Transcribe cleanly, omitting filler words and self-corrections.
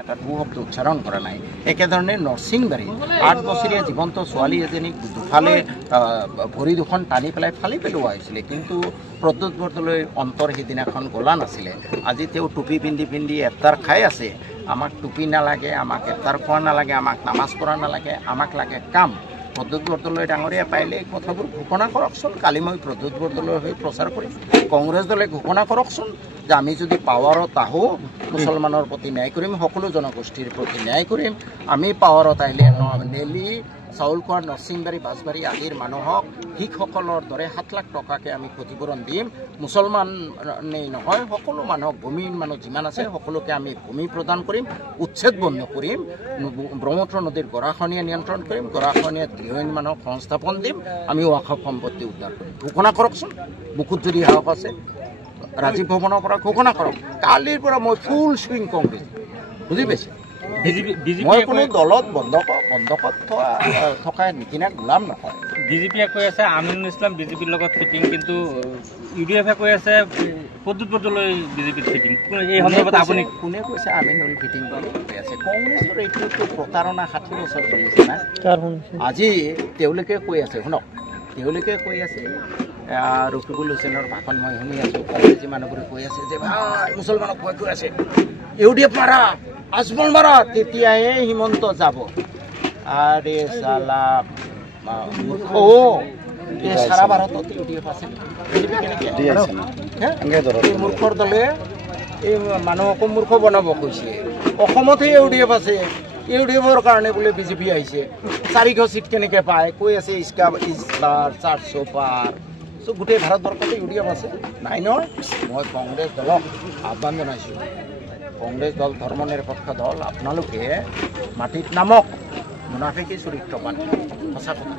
এটা শব্দ উচ্চাৰণ কৰা নাই। একেধৰণে নৰসিংবাৰী 8 বছৰীয়া জীৱন্ত ছোৱালী এজনীক দুফালে ভৰি দুখন টানি পেলাই ফালি পেলোৱা হৈছিলে, কিন্তু প্ৰদ্যুৎ বৰদলৈ অন্তৰ সেইদিনাখন গলা নাছিলে। আজি তেওঁ টুপি পিন্ধি এফতাৰ খাই আছে। আমাক টুপি নালাগে, আমাক এফতাৰ খোৱা নালাগে, আমাক নামাজ পঢ়া নালাগে, আমাক লাগে কাম। প্ৰদ্যুৎ বৰদলৈ ডাঙৰীয়া পাৰিলে এই কথাবোৰ ঘোষণা কৰকচোন। কালি মই প্ৰদ্যুৎ বৰদলৈৰ হৈ প্ৰচাৰ কৰিম, কংগ্ৰেছ দলে ঘোষণা কৰকচোন যে আমি যদি পাৱাৰত আহোঁ মুছলমানৰ প্ৰতি ন্যায় কৰিম, সকলো জনগোষ্ঠীৰ প্ৰতি ন্যায় কৰিম। আমি পাৱাৰত আহিলে নেলি চাউলখোৱা নৰসিংবাৰী বাছবাৰী আদিৰ মানুহক শিখসকলৰ দৰে 7 লাখ টকাকৈ আমি ক্ষতিপূৰণ দিম। মুছলমানেই নহয়, সকলো মানুহক ভূমিৰ মানুহ যিমান আছে সকলোকে আমি ভূমি প্ৰদান কৰিম, উচ্ছেদ বন্ধ কৰিম, ব্ৰহ্মপুত্ৰ নদীৰ গৰাখহনীয়া নিয়ন্ত্ৰণ কৰিম, গৰাখহনীয়াত গৃহহীন মানুহক সংস্থাপন দিম, আমি ৱাকফ সম্পত্তি উদ্ধাৰ কৰিম। ঘোষণা কৰকচোন, বুকুত যদি সাহস আছে ৰাজীৱ ভৱনৰ পৰা ঘোষণা কৰক। কালিৰ পৰা মই ফুল চুইং কংগ্ৰেছ, বুজি পাইছে? মই কোনো দলত বন্ধকত থকা নিকিনা গোলাম নহয়। বিজেপিয়ে কৈ আছে আমিনুল ইছলাম বিজেপিৰ লগত ফিটিং, কিন্তু UDF-এ কৈ আছে প্ৰদ্যুৎ বৰদলৈ বিজেপিৰ ফিটিং। এই সন্দৰ্ভত আপুনি কোনে কৈছে আমিনুল ফিটিং বুলি কৈ আছে? কংগ্ৰেছৰ এইটোতো প্ৰতাৰণা 60 বছৰ চলিছে না। আজি তেওঁলোকে কৈ আছে, শুনক, তেওঁলোকে কৈ আছে ৰফিকুল হুছেইনৰ ভাষণ মই শুনি আছোঁ, কংগ্ৰেছী মানুহবোৰে কৈ আছে যে মুছলমানক ভয় কৈ আছে, UDF মাৰা, আজমল মাৰা, তেতিয়াহে হিমন্ত যাব। আৰে চালা সাৰা ভাৰতত UDF আছে, মূৰ্খৰ দলে এই মানুহকো মূৰ্খ বনাব কৈছে। অসমতহে UDF আছে, UDF-ৰ কাৰণে বোলে বিজেপি আহিছে। 400 সিট কেনেকৈ পায় কৈ আছে, ইছবাৰ 400 পাৰ। গোটেই ভাৰতবৰ্ষতে UDF আছে নাই নহয়। মই কংগ্ৰেছ দলক আহ্বান জনাইছোঁ, কংগ্ৰেছ দল ধৰ্ম নিৰপেক্ষ দল, আপোনালোকে মাটিত নামক, মুনাফিকি চৰিত্ৰ পান সঁচা কথা।